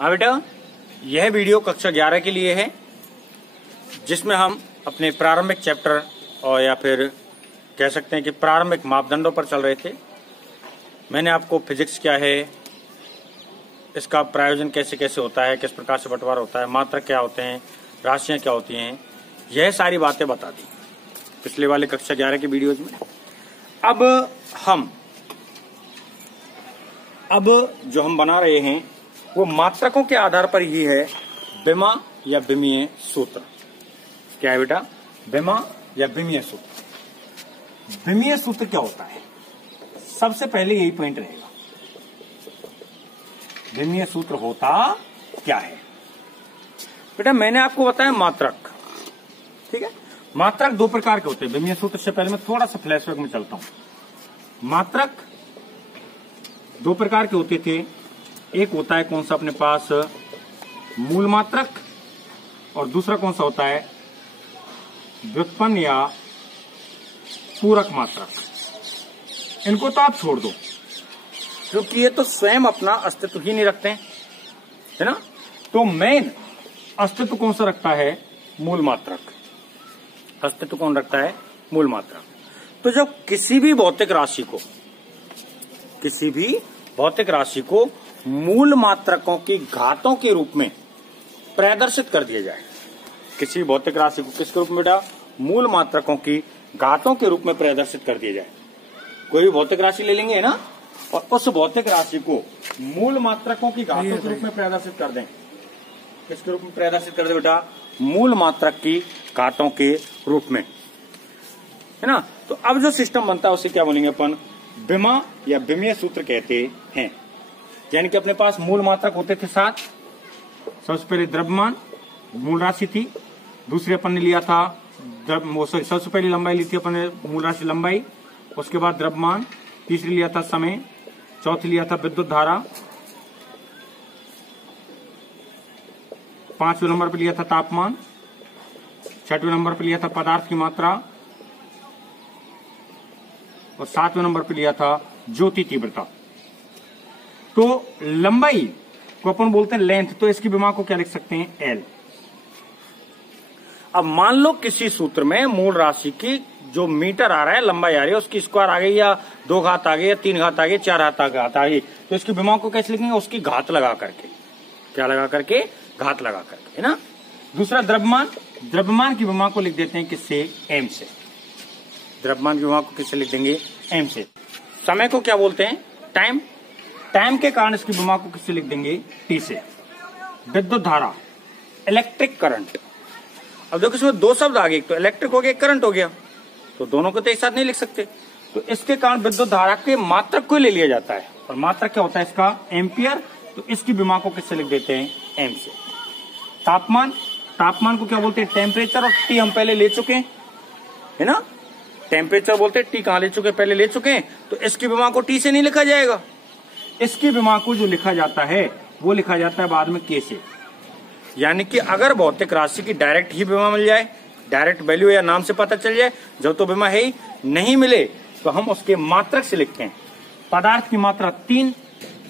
हाँ बेटा, यह वीडियो कक्षा 11 के लिए है, जिसमें हम अपने प्रारंभिक चैप्टर और या फिर कह सकते हैं कि प्रारंभिक मापदंडों पर चल रहे थे। मैंने आपको फिजिक्स क्या है, इसका प्रयोजन कैसे कैसे होता है, किस प्रकार से बंटवारा होता है, मात्रक क्या होते हैं, राशियां क्या होती हैं, यह सारी बातें बता दी पिछले वाले कक्षा 11 के वीडियोज में। अब जो हम बना रहे हैं वो मात्रकों के आधार पर ही है, विमा या विमीय सूत्र। क्या है बेटा? विमा या विमीय सूत्र। विमीय सूत्र क्या होता है, सबसे पहले यही पॉइंट रहेगा। विमीय सूत्र होता क्या है बेटा? मैंने आपको बताया मात्रक, ठीक है। मात्रक दो प्रकार के होते हैं। विमीय सूत्र से पहले मैं थोड़ा सा फ्लैशबैक में चलता हूं। मात्रक दो प्रकार के होते थे। एक होता है कौन सा अपने पास, मूल मात्रक, और दूसरा कौन सा होता है, व्युत्पन्न या पूरक मात्रक। इनको तो आप छोड़ दो, क्योंकि ये तो स्वयं अपना अस्तित्व ही नहीं रखते हैं, है ना। तो मेन अस्तित्व कौन सा रखता है? मूल मात्रक। अस्तित्व कौन रखता है? मूल मात्रक। तो जब किसी भी भौतिक राशि को मूल मात्रकों की घातों के रूप में प्रदर्शित कर दिया जाए, किसी भौतिक राशि को किसके रूप में बेटा? मूल मात्रकों की घातों के रूप में प्रदर्शित कर दिया जाए। कोई भी भौतिक राशि ले लेंगे ना, और उस भौतिक राशि को मूल मात्रकों की घातों के रूप में प्रदर्शित कर दें। किसके रूप में प्रदर्शित कर दे बेटा? मूल मात्रक की घातों के रूप में, है ना। तो अब जो सिस्टम बनता है उसे क्या बोलेंगे अपन? विमा या विमीय सूत्र कहते हैं। यानी कि अपने पास मूल मात्रक होते थे 7। सबसे पहले द्रव्यमान मूल राशि थी, दूसरे अपन ने लिया था सबसे पहले लंबाई ली थी अपन ने, मूल राशि लंबाई, उसके बाद द्रव्यमान, तीसरी लिया था समय, चौथी लिया था विद्युत धारा, 5वें नंबर पर लिया था तापमान, 6वें नंबर पर लिया था पदार्थ की मात्रा, और 7वें नंबर पर लिया था ज्योति तीव्रता। तो लंबाई को अपन बोलते हैं लेंथ, तो इसकी विमा को क्या लिख सकते हैं? एल। अब मान लो किसी सूत्र में मूल राशि की जो मीटर आ रहा है, लंबाई आ रही है, उसकी स्क्वायर आ गई, या 2 घात आ गई, या 3 घात आ गई, 4 घात आ गई, तो इसकी विमा को कैसे लिखेंगे? उसकी घात लगा करके। क्या लगा करके? घात लगा करके, है ना। दूसरा द्रव्यमान, द्रव्यमान की विमा को लिख देते हैं किससे? एम से। द्रव्यमान की विमा को किससे लिख देंगे? एम से। समय को क्या बोलते हैं? टाइम। टाइम के कारण इसकी विमा को किससे लिख देंगे? टी से। विद्युत धारा, इलेक्ट्रिक करंट। अब देखो इसमें दो शब्द आ गए, एक तो इलेक्ट्रिक हो गया, एक करंट हो गया, तो दोनों को तो एक साथ नहीं लिख सकते। तो इसके कारण विद्युत धारा के मात्रक को ले लिया जाता है, और मात्रक क्या होता है इसका? एम्पियर। तो इसकी विमा को किससे लिख देते हैं? एम से। तापमान, तापमान को क्या बोलते हैं? टेम्परेचर, और टी हम पहले ले चुके हैं, है ना। टेम्परेचर बोलते हैं, टी कहां ले चुके? पहले ले चुके हैं, तो इसकी विमा को टी से नहीं लिखा जाएगा। इसकी विमा को जो लिखा जाता है वो लिखा जाता है बाद में के से। यानी कि अगर भौतिक राशि की डायरेक्ट ही विमा मिल जाए, डायरेक्ट वैल्यू या नाम से पता चल जाए, जब तो विमा है ही, नहीं मिले तो हम उसके मात्रक से लिखते हैं। पदार्थ की मात्रा 3,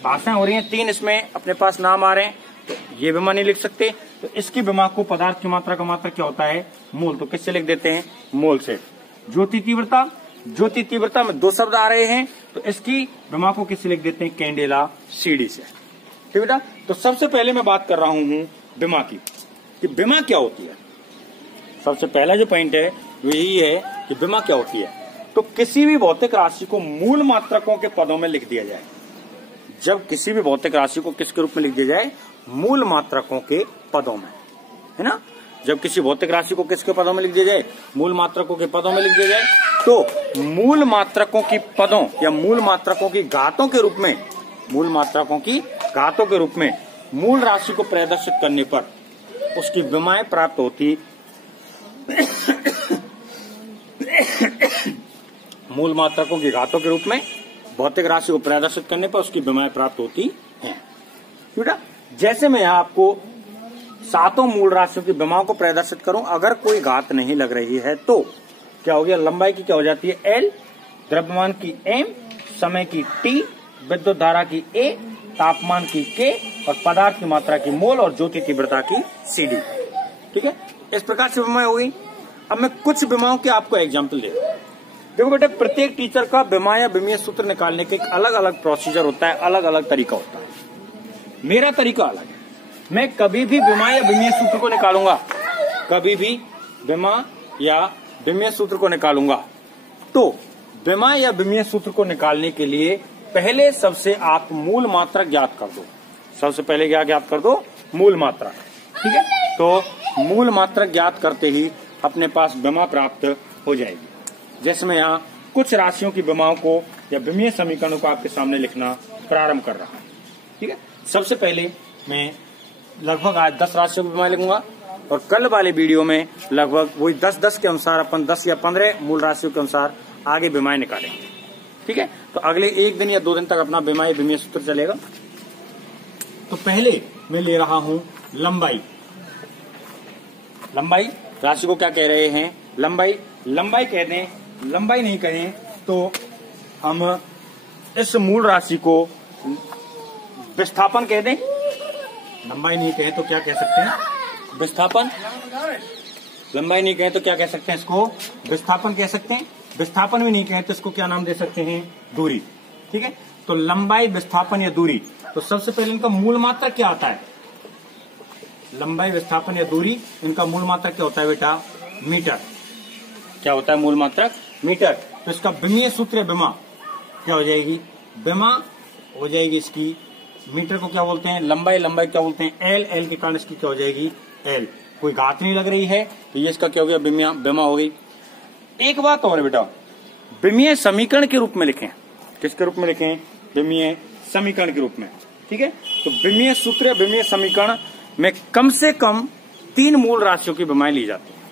भाषाएं हो रही हैं 3, इसमें अपने पास नाम आ रहे हैं, तो ये विमा नहीं लिख सकते। तो इसकी विमा को पदार्थ की मात्रा का मात्रक क्या होता है? मोल। तो किससे लिख देते हैं? मोल से। ज्योति तीव्रता, ज्योति तीव्रता में 2 शब्द आ रहे हैं, तो इसकी विमा को किससे लिख देते हैं? कैंडेला सीडी से। ठीक बेटा। तो सबसे पहले मैं बात कर रहा हूं विमा की, कि विमा क्या होती है। सबसे पहला जो पॉइंट है वो यही है कि विमा क्या होती है। तो किसी भी भौतिक राशि को मूल मात्रकों के पदों में लिख दिया जाए। जब किसी भी भौतिक राशि को किसके रूप में लिख दिया जाए? मूल मात्रकों के पदों में, है ना। जब किसी भौतिक राशि को किसके पदों में लिख दिया जाए? मूल मात्रकों के पदों में लिख दिया जाए, तो मूल मात्रकों की पदों या मूल मात्रकों की घातों के रूप में, मूल मात्रकों की घातों के रूप में मूल राशि को प्रदर्शित करने पर उसकी विमाएं प्राप्त होती। मूल मात्रकों की घातों के रूप में भौतिक राशि को प्रदर्शित करने पर उसकी विमाएं प्राप्त होती हैं। बेटा, जैसे मैं यहाँ आपको 7 मूल राशियों की विमाओं को प्रदर्शित करूं, अगर कोई घात नहीं लग रही है तो क्या हो गया? लंबाई की क्या हो जाती है? एल, द्रव्यमान की एम, समय की टी, विद्युत धारा की ए, तापमान की K और पदार्थ की मात्रा की मोल और ज्योति तीव्रता की CD। ठीक है, इस प्रकार से विमा हो गई। अब मैं कुछ विमाओं के आपको एग्जाम्पल दे दूं। देखो बेटे, प्रत्येक टीचर का विमा या विमीय सूत्र निकालने का एक अलग अलग प्रोसीजर होता है, अलग अलग तरीका होता है। मेरा तरीका अलग है। मैं कभी भी विमा या विमीय सूत्र को निकालूंगा, कभी भी विमा या विमीय सूत्र को निकालूंगा तो विमा या विमीय सूत्र को निकालने के लिए पहले सबसे आप मूल मात्रा ज्ञात कर दो। सबसे पहले क्या ज्ञात कर दो? मूल मात्रा। ठीक है, तो मूल मात्रा ज्ञात करते ही अपने पास विमा प्राप्त हो जाएगी। जैसे मैं यहाँ कुछ राशियों की विमाओं को या विमीय समीकरणों को आपके सामने लिखना प्रारंभ कर रहा हूँ। ठीक है, सबसे पहले मैं लगभग आज 10 राशियों की विमा लिखूंगा और कल वाले वीडियो में लगभग वही 10-10 के अनुसार अपन 10 या 15 मूल राशियों के अनुसार आगे विमाएं निकालेंगे। ठीक है, तो अगले 1 दिन या 2 दिन तक अपना विमा या विमीय सूत्र चलेगा। तो पहले मैं ले रहा हूं लंबाई। लंबाई राशि को क्या कह रहे हैं? लंबाई। लंबाई कह दें, लंबाई नहीं कहें तो हम इस मूल राशि को विस्थापन कह दें। लंबाई नहीं कहें तो क्या कह सकते हैं? विस्थापन। लंबाई नहीं कहें तो क्या कह सकते हैं? इसको विस्थापन कह सकते हैं। विस्थापन भी नहीं कहें तो इसको क्या नाम दे सकते हैं? दूरी। ठीक है, तो लंबाई, विस्थापन या दूरी। तो सबसे पहले इनका मूल मात्रक क्या आता है? लंबाई, विस्थापन या दूरी, इनका मूल मात्रक क्या होता है बेटा? मीटर। क्या होता है मूल मात्रक? मीटर। तो इसका विमीय सूत्र विमा क्या हो जाएगी? विमा हो जाएगी इसकी। मीटर को क्या बोलते हैं? लंबाई। लंबाई क्या बोलते हैं? एल। एल के कारण इसकी क्या हो जाएगी? एल। कोई घात नहीं लग रही है तो ये इसका क्या हो गया? विमा हो गई। एक बात और है बेटा, विमीय समीकरण के रूप में लिखें। किसके रूप में लिखें? विमीय समीकरण के रूप में। ठीक है, तो विमीय सूत्र या विमीय समीकरण में कम से कम 3 मूल राशियों की विमाएं ली जाती हैं।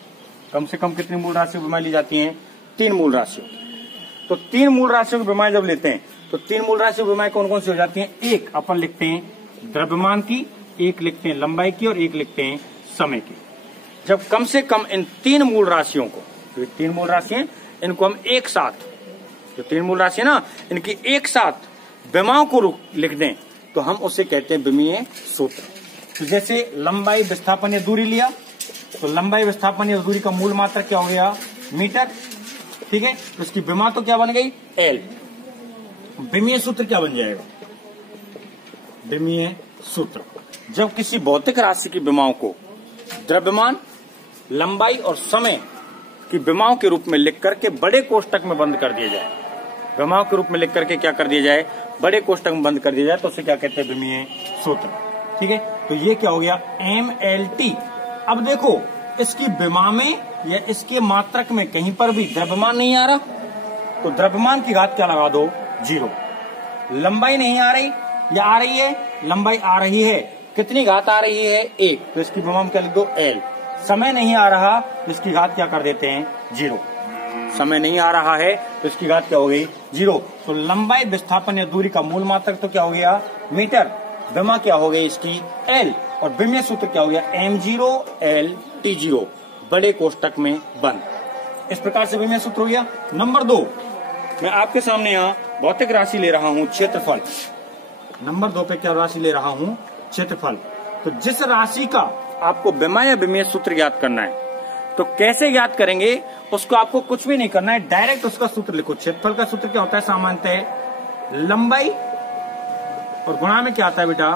कम से कम कितनी मूल राशियों की विमाएं ली जाती हैं? 3 मूल राशियों। तो 3 मूल राशियों की विमाएं जब लेते हैं तो 3 मूल राशियों की विमाएं कौन कौन सी हो जाती हैं? एक अपन लिखते हैं द्रव्यमान की, एक लिखते हैं लंबाई की और एक लिखते हैं समय की। जब कम से कम इन 3 मूल राशियों को, जो 3 मूल राशि हैं, इनको हम एक साथ, जो 3 मूल राशि है ना, इनकी एक साथ विमाओं को लिख दें तो हम उसे कहते हैं विमीय सूत्र। तो जैसे लंबाई, विस्थापन या दूरी लिया तो लंबाई, विस्थापन या दूरी का मूल मात्रा क्या हो गया? मीटर। ठीक है, तो इसकी विमा तो क्या बन गई? एल। विमीय सूत्र क्या बन जाएगा? विमीय सूत्र जब किसी भौतिक राशि की विमाओं को द्रव्यमान, लंबाई और समय की विमाओं के रूप में लिख करके बड़े कोष्टक में बंद कर दिया जाए। विमाओं के रूप में लिख करके क्या कर दिया जाए? बड़े कोष्टक में बंद कर दिया जाए तो उसे क्या कहते हैं? विमीय सूत्र। ठीक है, तो ये क्या हो गया? MLT। अब देखो, इसकी विमा में या इसके मात्रक में कहीं पर भी द्रव्यमान नहीं आ रहा तो द्रव्यमान की घात क्या लगा दो? 0। लंबाई नहीं आ रही या आ रही है? लंबाई आ रही है। कितनी घात आ रही है? 1, तो इसकी विमा में क्या लिख दो? L। समय नहीं आ रहा तो इसकी घात क्या कर देते हैं? 0। समय नहीं आ रहा है तो इसकी घात क्या हो गई? 0। तो लंबाई, विस्थापन या दूरी का मूल मात्रक तो क्या हो गया? मीटर। विमा क्या हो गई इसकी? L। और विमीय सूत्र क्या हो गया? M0LT0, बड़े कोष्टक में बंद। इस प्रकार से विमीय सूत्र हो गया। नंबर 2, मैं आपके सामने यहाँ भौतिक राशि ले रहा हूँ, क्षेत्रफल। नंबर 2 पे क्या राशि ले रहा हूँ? क्षेत्रफल। तो जिस राशि का आपको विमा या विमीय सूत्र ज्ञात करना है तो कैसे ज्ञात करेंगे? उसको आपको कुछ भी नहीं करना है, डायरेक्ट उसका सूत्र लिखो। क्षेत्रफल का सूत्र क्या होता है? सामान्यतः लंबाई और गुणा में क्या आता है बेटा?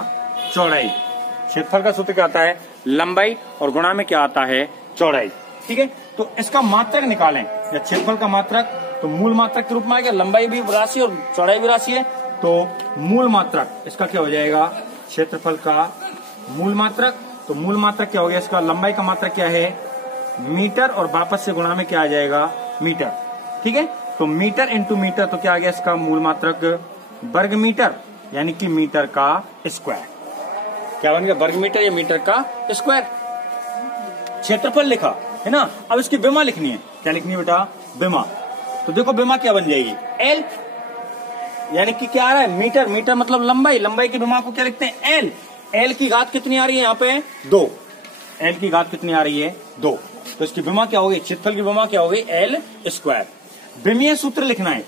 चौड़ाई। क्षेत्रफल का सूत्र क्या आता है? लंबाई और गुणा में क्या आता है? चौड़ाई। ठीक है, तो इसका मात्रक निकालें या क्षेत्रफल का मात्रक, तो मूल मात्रक के रूप में आ गया। लंबाई भी राशि और चौड़ाई भी राशि है तो मूल मात्रक इसका क्या हो जाएगा? क्षेत्रफल का मूल मात्रक। तो मूल मात्रक क्या हो गया इसका? लंबाई का मात्रक क्या है? मीटर और वापस से गुणा में क्या आ जाएगा? मीटर। ठीक है, तो मीटर इंटू मीटर तो क्या आ गया इसका मूल मात्रक? वर्ग मीटर, यानी कि मीटर का स्क्वायर। क्या बन गया? वर्ग मीटर या मीटर का स्क्वायर। क्षेत्रफल लिखा है ना, अब इसकी विमा लिखनी है। क्या लिखनी है बेटा? विमा। तो देखो विमा क्या बन जाएगी? L, यानी कि क्या आ रहा है? मीटर। मीटर मतलब लंबाई। लंबाई की विमा को क्या लिखते हैं? L। L की घात कितनी आ रही है यहाँ पे? 2। L की घात कितनी आ रही है? 2। तो इसकी विमा क्या होगी? क्षेत्रफल की विमा क्या होगी? L square. विमीय सूत्र लिखना है।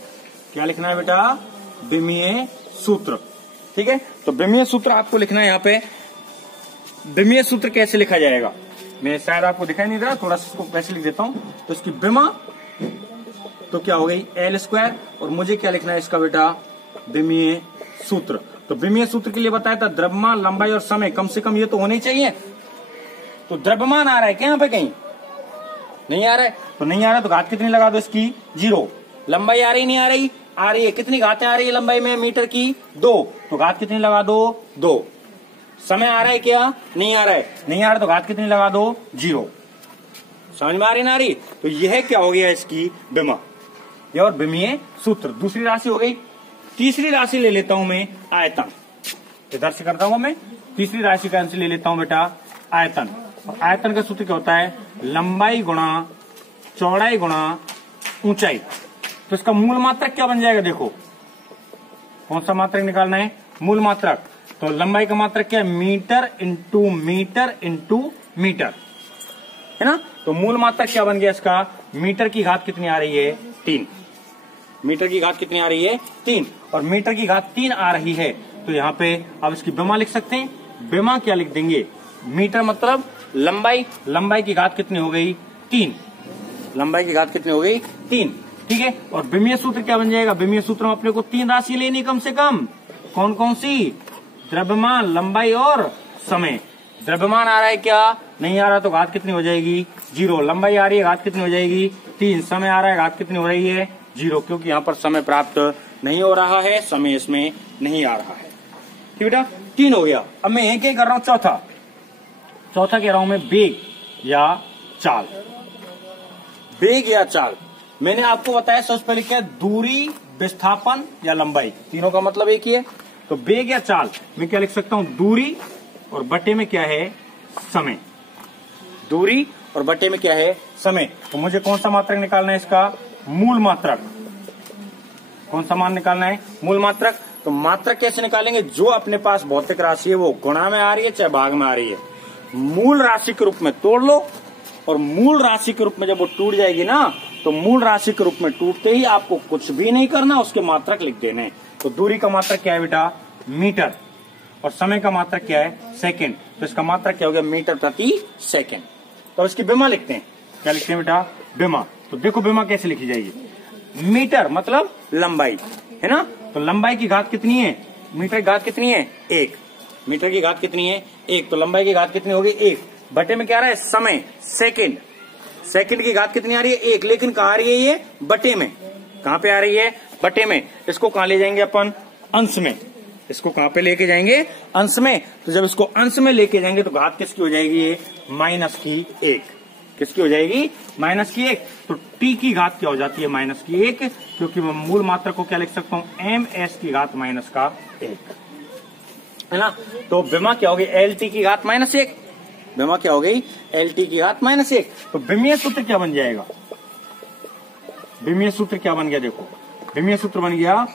क्या लिखना है बेटा? विमीय सूत्र। ठीक है। तो विमीय सूत्र आपको लिखना है यहाँ पे। विमीय सूत्र कैसे लिखा जाएगा, मैं शायद आपको दिखाई नहीं दे रहा, थोड़ा सा इसको वैसे लिख देता हूं। तो इसकी विमा तो क्या हो गई L², और मुझे क्या लिखना है इसका बेटा, विमीय सूत्र। तो विमीय सूत्र के लिए बताया था द्रव्यमान, लंबाई और समय कम से कम ये तो होने चाहिए। तो द्रव्यमान आ रहा है क्या यहाँ पे, कहीं नहीं आ रहा है, तो नहीं आ रहा तो घात कितनी लगा दो इसकी 0। लंबाई आ रही नहीं आ रही, आ रही है, कितनी घातें आ रही है लंबाई में मीटर की 2, तो घात कितनी लगा दो 2। समय आ रहा है क्या, नहीं आ रहा है, नहीं आ रहा तो घात कितनी लगा दो 0। समझ में आ रही ना आ रही। तो यह क्या हो गया इसकी विमा, यह और विमीय सूत्र। दूसरी राशि हो गई। तीसरी राशि ले लेता हूं मैं आयतन, इधर से करता हूं मैं। तीसरी राशि का आंसर ले लेता हूं बेटा आयतन। और आयतन का सूत्र क्या होता है, लंबाई गुणा चौड़ाई गुणा ऊंचाई। तो इसका मूल मात्रक क्या बन जाएगा, देखो कौन सा मात्रक निकालना है, मूल मात्रक। तो लंबाई का मात्रक क्या है, metre into metre into metre, है ना। तो मूल मात्रक क्या बन गया इसका, मीटर की घात कितनी आ रही है 3। मीटर की घात कितनी आ रही है 3, और मीटर की घात 3 आ रही है। तो यहाँ पे अब इसकी विमा लिख सकते हैं। विमा क्या लिख देंगे, मीटर मतलब लंबाई, लंबाई की घात कितनी हो गई 3, लंबाई की घात कितनी हो गई 3, ठीक है। और विमीय सूत्र क्या बन जाएगा, विमीय सूत्र में अपने को 3 राशि लेनी कम से कम। कौन कौन सी, द्रव्यमान, लंबाई और समय। द्रव्यमान आ रहा है क्या, नहीं आ रहा तो घात कितनी हो जाएगी 0। लंबाई आ रही है, घात कितनी हो जाएगी 3। समय आ रहा है, घात कितनी हो रही है 0, क्योंकि यहाँ पर समय प्राप्त नहीं हो रहा है, समय इसमें नहीं आ रहा है। ठीक बेटा, 3 हो गया। अब मैं एक कर रहा हूं चौथा कह रहा हूं मैं वेग या चाल। वेग या चाल मैंने आपको बताया सबसे पहले क्या, दूरी, विस्थापन या लंबाई, तीनों का मतलब एक ही है। तो वेग या चाल मैं क्या लिख सकता हूं, दूरी और बटे में क्या है समय। दूरी और बटे में क्या है समय। तो मुझे कौन सा मात्रक निकालना है इसका, मूल मात्रक। कौन सा मान निकालना है, मूल मात्रक। तो मात्रक कैसे निकालेंगे, जो अपने पास भौतिक राशि है वो गुणा में आ रही है चाहे भाग में आ रही है, मूल राशि के रूप में तोड़ लो। और मूल राशि के रूप में जब वो टूट जाएगी ना, तो मूल राशि के रूप में टूटते ही आपको कुछ भी नहीं करना, उसके मात्रक लिख देने। तो दूरी का मात्रक क्या है बेटा, मीटर, और समय का मात्रक क्या है सेकंड। तो इसका मात्रक क्या हो गया, मीटर प्रति सेकंड। तो इसकी विमा लिखते हैं, क्या लिखते हैं बेटा, विमा। तो देखो विमा कैसे लिखी जाएगी, मीटर मतलब लंबाई, है ना। तो लंबाई की घात कितनी है, मीटर की घात कितनी है 1, मीटर की घात कितनी है 1, तो लंबाई की घात कितनी होगी 1। बटे में क्या आ रहा है समय, सेकंड, सेकंड की घात कितनी आ रही है 1, लेकिन कहाँ आ रही है ये, बटे में। कहाँ पे आ रही है, बटे में। इसको कहाँ ले जाएंगे अपन, अंश में। इसको कहाँ पे लेके जाएंगे, अंश में। तो जब इसको अंश में लेके जाएंगे तो घात किसकी हो जाएगी, ये माइनस की 1। किसकी हो जाएगी, माइनस की 1। तो t की घात क्या हो जाती है, माइनस की 1, क्योंकि मैं मूल मात्रा को क्या लिख सकता हूँ, ms की घात माइनस का 1, है ना। तो विमा क्या होगी, lt की घात माइनस 1। विमा क्या हो गई, lt की घात माइनस 1। तो विमीय सूत्र क्या बन जाएगा, विमीय सूत्र क्या बन गया, देखो विमीय सूत्र बन गया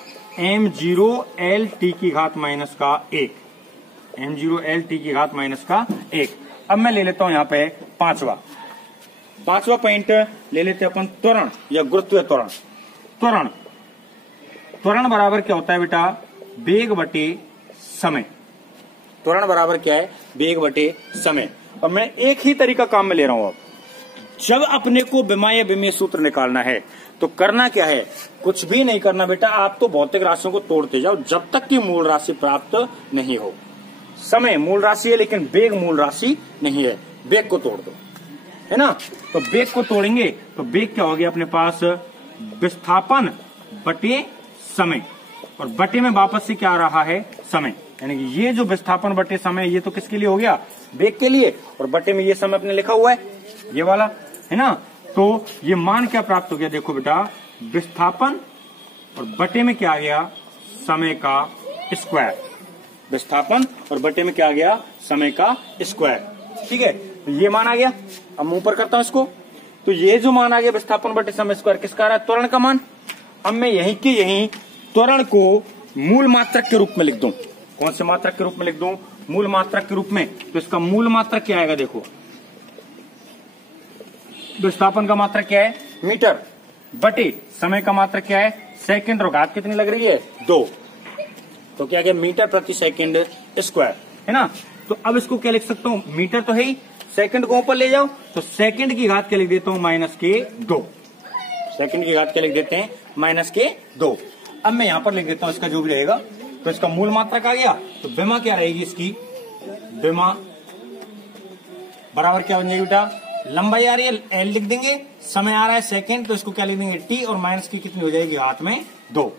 m0 lt की घात माइनस का 1, m0 lt की घात माइनस का 1। अब मैं ले लेता हूं यहाँ पे पांचवा पॉइंट ले लेते हैं अपन, त्वरण या गुरुत्वीय त्वरण। त्वरण बराबर क्या होता है बेटा, वेग बटे समय। त्वरण बराबर क्या है, वेग बटे समय। और मैं एक ही तरीका काम में ले रहा हूं। अब जब अपने को विमा या विमीय सूत्र निकालना है तो करना क्या है, कुछ भी नहीं करना बेटा, आप तो भौतिक राशियों को तोड़ते जाओ जब तक कि मूल राशि प्राप्त नहीं हो। समय मूल राशि है लेकिन वेग मूल राशि नहीं है, वेग को तोड़ दो, है ना। तो वेग को तोड़ेंगे तो वेग क्या हो गया अपने पास, विस्थापन बटे समय, और बटे में वापस से क्या आ रहा है समय। यानी कि ये जो विस्थापन बटे समय ये तो किसके लिए हो गया, वेग के लिए, और बटे में ये समय अपने लिखा हुआ है ये वाला, है ना। तो ये मान क्या प्राप्त हो गया, देखो बेटा विस्थापन और बटे में क्या आ गया, समय का स्क्वायर। विस्थापन और बटे में क्या आ गया, समय का स्क्वायर, ठीक है। तो ये मान आ गया। अब मुंह पर करता हूं इसको, तो ये जो मान आ गया विस्थापन बटे समय स्क्वायर किसका आ रहा है, त्वरण का मान। अब मैं यहीं के यहीं त्वरण को मूल मात्रक के रूप में लिख दूं। कौन से मात्रक के रूप में लिख दूं, मूल मात्रक के रूप में। तो इसका मूल मात्रक क्या आएगा, देखो विस्थापन का मात्रक क्या है मीटर, बटे समय का मात्रक क्या है सेकंड, और घात कितनी लग रही है 2। तो क्या गया, मीटर प्रति सेकंड स्क्वायर, है ना। तो अब इसको क्या लिख सकता हूं, मीटर तो है ही, सेकंड को ऊपर ले जाओ तो सेकंड की घात क्या लिख देता हूं, -2। सेकंड की घात क्या लिख देते हैं, -2। अब मैं यहां पर लिख देता हूं इसका जो भी रहेगा, तो इसका मूल मात्रक आ गया। तो विमा क्या रहेगी इसकी, विमा बराबर क्या बन जाएगी बेटा, लंबाई आ रही है एल लिख देंगे, समय आ रहा है सेकंड, तो इसको क्या लिख देंगे टी, और माइनस की कितनी हो जाएगी, हाथ में 2।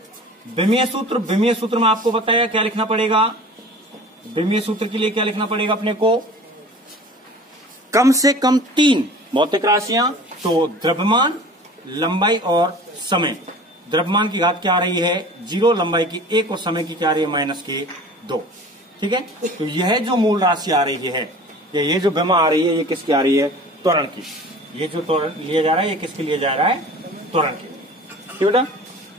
विमीय सूत्र, विमीय सूत्र में आपको बताया क्या लिखना पड़ेगा, विमीय सूत्र के लिए क्या लिखना पड़ेगा अपने को, कम से कम 3 भौतिक राशियां, तो द्रव्यमान, लंबाई और समय। द्रव्यमान की घात क्या आ रही है 0, लंबाई की 1 और समय की क्या आ रही है -2। ठीक है, तो यह जो मूल राशि आ रही है, ये जो विमा आ रही है, ये किसकी आ रही है, त्वरण की। ये जो त्वरण लिया जा रहा है, ये किसके लिए जा रहा है, त्वरण के। ठीक बेटा,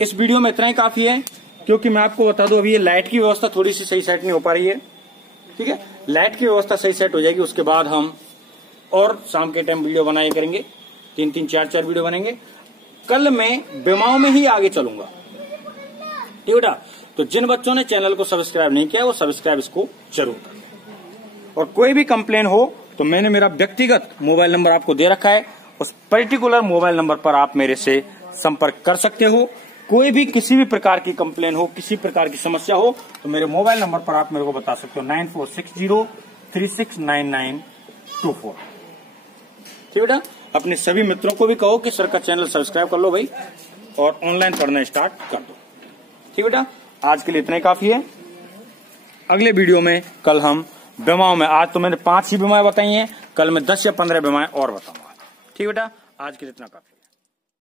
इस वीडियो में इतना ही काफी है, क्योंकि मैं आपको बता दूं अभी ये लाइट की व्यवस्था थोड़ी सी सही सेट नहीं हो पा रही है। ठीक है, लाइट की व्यवस्था सही सेट हो जाएगी, उसके बाद हम और शाम के टाइम वीडियो बनाया करेंगे, 3-3, 4-4 वीडियो बनेंगे। कल मैं विमाओं में ही आगे चलूंगा। ठीक बेटा, तो जिन बच्चों ने चैनल को सब्सक्राइब नहीं किया वो सब्सक्राइब इसको जरूर करें। और कोई भी कंप्लेन हो तो मैंने मेरा व्यक्तिगत मोबाइल नंबर आपको दे रखा है, उस पर्टिकुलर मोबाइल नंबर पर आप मेरे से संपर्क कर सकते हो। कोई भी किसी भी प्रकार की कंप्लेन हो, किसी प्रकार की समस्या हो, तो मेरे मोबाइल नंबर पर आप मेरे को बता सकते हो, 9460369924। ठीक बेटा, अपने सभी मित्रों को भी कहो कि सर का चैनल सब्सक्राइब कर लो भाई, और ऑनलाइन पढ़ना स्टार्ट कर दो। ठीक बेटा, आज के लिए इतना ही काफी है। अगले वीडियो में कल हम विमाओं में, आज तो मैंने 5 ही विमाएं बताई हैं, कल मैं 10 या 15 विमाएं और बताऊंगा। ठीक बेटा, आज के लिए इतना काफी।